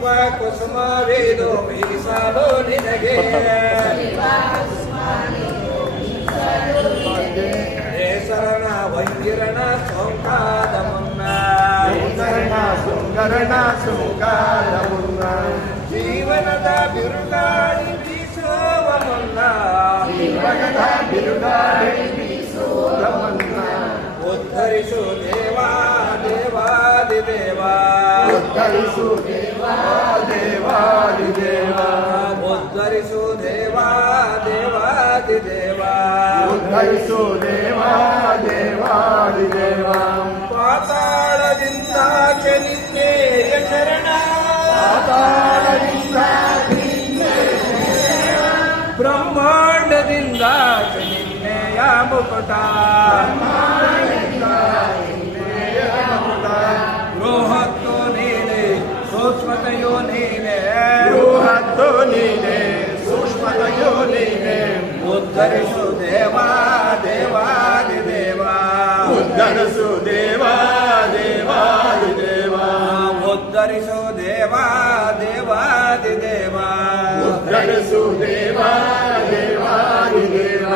ಶಿವ ಕುಸುಮವೇದು ಮೀಸಲು ನಿನಗೆ ಶರಣ ವಂಗಿರಣ ಸೋಂಕಾದ ಮುನ್ನ ಸುಂಗರಣ ಸುಂಗಾದ ಮುನ್ನ ಜೀವನದ ಬಿರುಗಾಳಿ ಬೀಸುವ ಮುನ್ನ ಜೀವನದ ಬಿರುಗಾಳಿ ಬೀಸುವ ಮುನ್ನ ಉದ್ಧರಿಸು ದೇವಾ ದೇವಾದಿ ದೇವಾ ಉದ್ಧರಿಸು ದೇವಾ ದೇವಾದಿ ದೇವ ಉದ್ಧರಿಸು ದೇವಾ ದೇವಾದಿ ದೇವಾ ಉದ್ಧರಿಸು ದೇವಾ ದೇವಾದಿ ದೇವ ಪಾತಾಳದಿಂದ ನಿನ್ನೆಯ ಶರಣ ಪಾತಾಳದಿಂದ ಬ್ರಹ್ಮಾಂಡದಿಂದ ನಿನ್ನೆಯ ಮುಕುಟ ಬೃಹತ್ತು ನೀನೆ ಸೂಕ್ಷ್ಮತೆಯೋ ನೀನೆ ಬೃಹತ್ತು ನೀನೆ ಸೂಕ್ಷ್ಮತೆಯೋ ನೀನೆ ಉದ್ಧರಿಸು ದೇವಾ ದೇವಾದಿ ದೇವಾ ಉದ್ಧರಿಸು ದೇವಾ ದೇವಾದಿ ದೇವ ಉದ್ಧರಿಸು ದೇವಾ ದೇವಾದಿ ದೇವಾ ಉದ್ಧರಿಸು ದೇವಾ ದೇವಾದಿ ದೇವ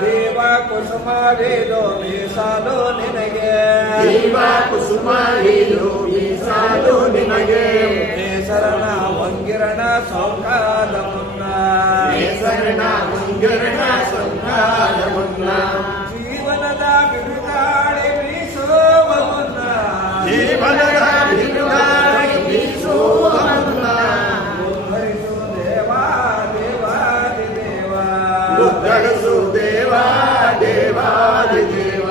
ಜೀವ ಕುಸುಮವೇದು ಮೀಸಲು ನಿನಗೆ ಜೀವ ಕುಸುಮ ಇದು ಮೀಸಲು ನಿನಗೆ ಶರಣ ವಂಗಿರಣ ಸೌಕಾದ ಮುನ್ನ ಶರಣ ಮುಂಗಿರಣ ಸಂಘಾದ ಮುನ್ನ ಜೀವನದ ಬಿರುಗಾಳಿ ಬೀಸುವ ಮುನ್ನ ಜೀವನದ ಬಿರುಗಾಳಿ ಬೀಸುವ ಮುನ್ನ ಉದ್ಧರಿಸು ದೇವಾ ದೇವಾದಿ ದೇವಾ ಉದ್ಧರಿಸು ದೇವಾ ದೇವಾದಿ ದೇವ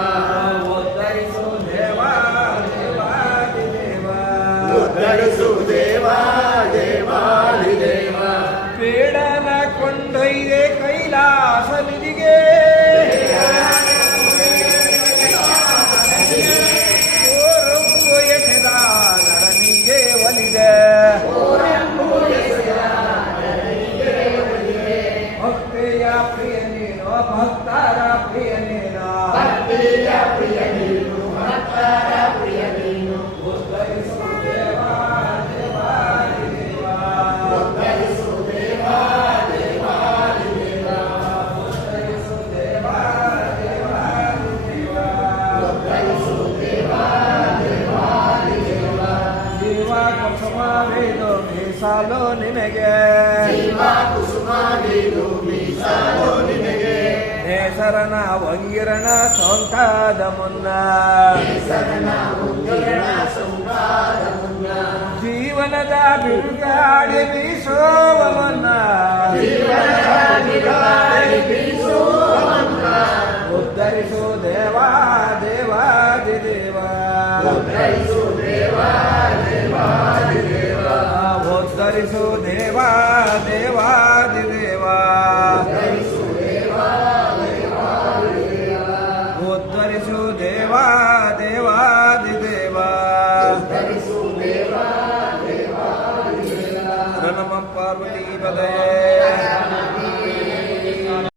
ಉದ್ಧರಿಸು ದೇವಾ ದೇವಾದಿ ದೇವಾ ಉದ್ಧರಿಸು ದೇವಾ ದೇವಾದಿ ದೇವ ಪೀಡನ ಕೊಂಡೊಯ್ದೆ ಕೈಲಾಸ ನಿಧಿಗೆ ಓರಂಬು ಎಸೆದ ನರನಿಗೆ ಒಲಿದೆ ಭಕ್ತಿಯ ಪ್ರಿಯ ನೀನು ಭಕ್ತರ ಪ್ರಿಯ ನೀನು ಭಕ್ತಿಯ ಪ್ರಿಯ ನೀನು ಭಕ್ತರ ಪ್ರಿಯ ನೀನು ಉದ್ಧರಿಸು ದೇವಾ ದೇವಾದಿ ದೇವಾ ಉದ್ಧರಿಸು ದೇವಾ ದೇವಾದಿ ದೇವ ಉದ್ಧರಿಸು ದೇವಾ ದೇವಾದಿ ದೇವಾ ಉದ್ಧರಿಸು ದೇವಾ ದೇವಾದಿ ದೇವ ಜೀವ ಕುಸುಮವೇದು ಮೀಸಲು ನಿನಗೆ ಜೀವ ಕುಸುಮ ನೀನು ಮೀಸಲು ನಿನಗೆ ಶರಣ ವಂಗಿರಣ ಸೋಂಕಾದ ಮುನ್ನ ಶರಣ ಮುಂಗಿರಣ ಸಂಘಾದ ಮುನ್ನ ಜೀವನದ ಬಿರುಗಾಳಿ ಬೀಸುವ ಮುನ್ನ ಜೀವನದ ಬಿರುಗಾಳಿ ಬೀಸುವ ಮುನ್ನ ಉದ್ಧರಿಸು ದೇವಾ ದೇವಾದಿ ದೇವಾ ಉದ್ಧರಿಸು ದೇವಾ ದೇವಾದಿ ದೇವ ಉದ್ಧರಿಸು ದೇವಾ ದೇವಾದಿ ದೇವಾ ಉದ್ಧರಿಸು ದೇವಾ ದೇವಾದಿ ದೇವ ಉದ್ಧರಿಸು ದೇವಾ ದೇವಾದಿ ದೇವಾ ಉದ್ಧರಿಸು ದೇವಾ ದೇವಾದಿ ದೇವ ನಮ ಪಾರ್ವತಿ ಪದಯೇ